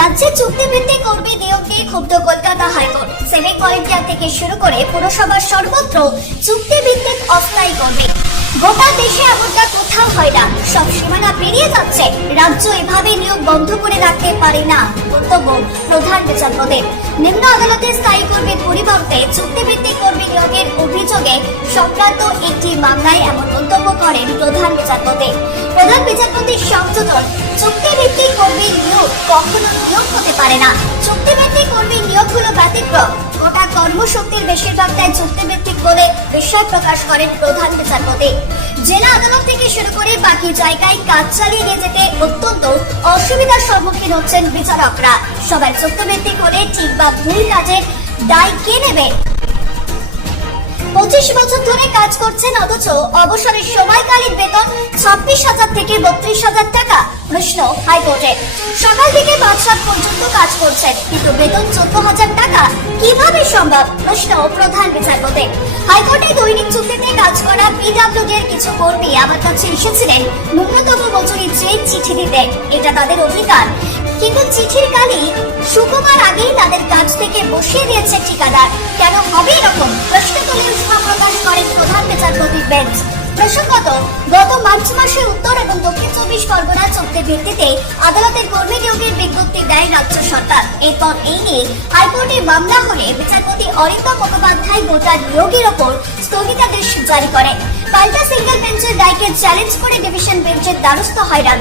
রাজ্যে চুক্তিভিত্তিক কর্মী নিয়োগ নিয়ে ক্ষুব্ধ কলকাতা হাইকোর্ট। সেমি ভলেন্টিয়ার থেকে শুরু করে পুরসভার সর্বত্র চুক্তিভিত্তিক অস্থায়ী কর্মী। গোটা দেশে এমনটা কোথাও হয় না। সব সীমানা পেরিয়ে যাচ্ছে। রাজ্য এভাবে নিয়োগ বন্ধ করে রাখতে পারে না, বক্তব্য প্রধান বিচারপতির নিম্ন আদালতে স্থায়ী কর্মীর সংক্রান্ত একটি মামলায় এমন মন্তব্য করেন প্রধান বিচারপতি। প্রধান বিচারপতির সংযোজন চুক্তিভিত্তিক কর্মী নিয়োগ কখনো নিয়োগ হতে পারে না। চুক্তিভিত্তিক কর্মী নিয়োগ হলো ব্যতিক্রম। গোটা কর্মশক্তির বেশিরভাগটাই চুক্তিভিত্তিক বলে বিস্ময় প্রকাশ করেন প্রধান বিচারপতি। জেলা আদালত থেকে শুরু করে বাকি জায়গায় কাজ চালিয়ে নিয়ে যেতে অত্যন্ত অসুবিধার সম্মুখীন হচ্ছেন বিচারকরা। সবাই চুক্তিভিত্তিক হলে ঠিক বা ভুল কাজের দায় কে নেবে? পঁচিশ বছর ধরে কাজ করছেন অথচ অবসরের সময়কালীন বেতন ছাব্বিশ হাজার থেকে বত্রিশ হাজার টাকা প্রশ্ন হাইকোর্টে। সকাল থেকে পাঁচ রাত পর্যন্ত কাজ করছেন, কিন্তু বেতন চোদ্দ হাজার টাকা কীভাবে সম্ভব? প্রশ্ন প্রধান বিচারপতি। হাইকোর্টে দৈনিক চুক্তিতে কাজ করা পিডব্লিউডি এর কিছু কর্মী আমার কাছে এসেছিলেন। ন্যূনতম মজুরি চেয়ে চিঠি দিতে, এটা তাদের অধিকার। কিন্তু চিঠির কালি শুকোবার আগেই তাদের কাছ থেকে বসিয়ে দিয়েছে ঠিকাদার। কেন হবে গত মার্চ মাসে উত্তর এবং দক্ষিণ চব্বিশ চুক্তির ভিত্তিতে আদালতের কর্মী নিয়োগের বিজ্ঞপ্তি দেয় রাজ্য সরকার। এরপর এই নিয়ে হাইকোর্টে মামলা হলে বিচারপতি অরিন্দম মুখোপাধ্যায় গোটা নিয়োগের ওপর স্থগিতাদেশ জারি করে পাল্টা সিঙ্গেল বেঞ্চের রায়কে চ্যালেঞ্জ করে ডিভিশন বেঞ্চের দ্বারস্থ হয় রাজ্য